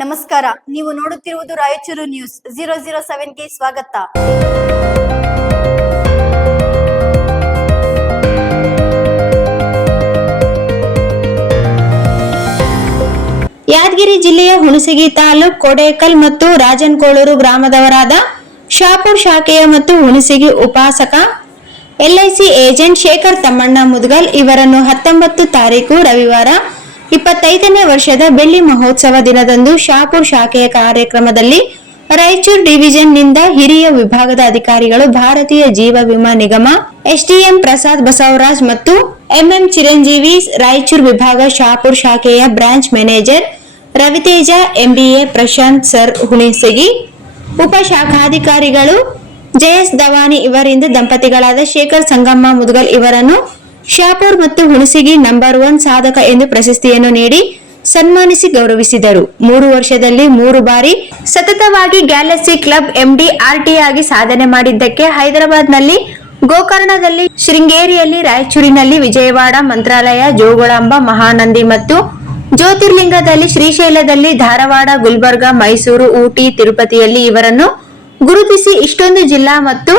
ನಮಸ್ಕಾರ, ನೀವು ನೋಡುತ್ತಿರುವುದು ರಾಯಚೂರು ನ್ಯೂಸ್ 007ಗೆ ಸ್ವಾಗತ. ಯಾದಗಿರಿ ಜಿಲ್ಲೆಯ ಹುಣಸಗಿ ತಾಲೂಕು ಕೋಡೇಕಲ್ ಮತ್ತು ರಾಜನಕೋಳೂರು ಗ್ರಾಮದವರಾದ ಶಾಪುರ್ ಶಾಖೆಯ ಮತ್ತು ಹುಣಸಗಿ ಉಪಾಸಕ LIC ಏಜೆಂಟ್ ಶೇಖರ್ ತಮ್ಮಣ್ಣ ಮುದ್ಗಲ್ ಇವರನ್ನು 19 ತಾರೀಕು ರವಿವಾರ 25ನೇ ವರ್ಷದ ಬೆಳ್ಳಿ ಮಹೋತ್ಸವ ದಿನದಂದು ಶಾಪುರ್ ಶಾಖೆಯ ಕಾರ್ಯಕ್ರಮದಲ್ಲಿ ರಾಯಚೂರು ಡಿವಿಷನ್ ನಿಂದ ಹಿರಿಯ ವಿಭಾಗದ ಅಧಿಕಾರಿಗಳು, ಭಾರತೀಯ ಜೀವ ವಿಮಾ ನಿಗಮ SDM ಪ್ರಸಾದ್ ಬಸವರಾಜ್ ಮತ್ತು MM ಚಿರಂಜೀವಿ, ರಾಯಚೂರು ವಿಭಾಗ ಶಾಪುರ್ ಶಾಖೆಯ branch manager Raviteja, MBA Prashanth sir Hunasagi, ಉಪ ಶಾಖಾಧಿಕಾರಿಗಳು JS ದವಾನಿ ಇವರಿಂದ ದಂಪತಿಗಳಾದ ಶೇಖರ್ ಸಂಗಮ್ಮ ಮುದ್ಗಲ್ ಇವರನ್ನು ಶಾಪುರ್ ಮತ್ತು ಹುಣಸಗಿ ನಂಬರ್ 1 ಸಾಧಕ ಎಂದು ಪ್ರಶಸ್ತಿಯನ್ನು ನೀಡಿ ಸನ್ಮಾನಿಸಿ ಗೌರವಿಸಿದರು. 3 ವರ್ಷದಲ್ಲಿ 3 ಬಾರಿ ಸತತವಾಗಿ ಗ್ಯಾಲಕ್ಸಿ ಕ್ಲಬ್ MD RT ಆಗಿ ಸಾಧನೆ ಮಾಡಿದ್ದಕ್ಕೆ ಹೈದರಾಬಾದ್ನಲ್ಲಿ, ಗೋಕರ್ಣದಲ್ಲಿ, ಶೃಂಗೇರಿಯಲ್ಲಿ, ರಾಯಚೂರಿನಲ್ಲಿ, ವಿಜಯವಾಡ, ಮಂತ್ರಾಲಯ, ಜೋಗುಳಾಂಬ, ಮಹಾನಂದಿ ಮತ್ತು ಜ್ಯೋತಿರ್ಲಿಂಗದಲ್ಲಿ, ಶ್ರೀಶೈಲದಲ್ಲಿ, ಧಾರವಾಡ, ಗುಲ್ಬರ್ಗ, ಮೈಸೂರು, ಊಟಿ, ತಿರುಪತಿಯಲ್ಲಿ ಇವರನ್ನು ಗುರುತಿಸಿ ಇಷ್ಟೊಂದು ಜಿಲ್ಲಾ ಮತ್ತು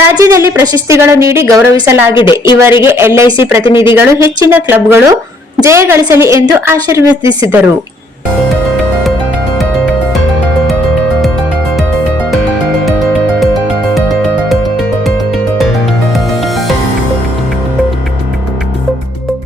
ರಾಜ್ಯದಲ್ಲಿ ಪ್ರಶಸ್ತಿಗಳು ನೀಡಿ ಗೌರವಿಸಲಾಗಿದೆ. ಇವರಿಗೆ LIC ಪ್ರತಿನಿಧಿಗಳು ಹೆಚ್ಚಿನ ಕ್ಲಬ್ಗಳು ಜಯಗಳಿಸಲಿ ಎಂದು ಆಶೀರ್ವದಿಸಿದರು.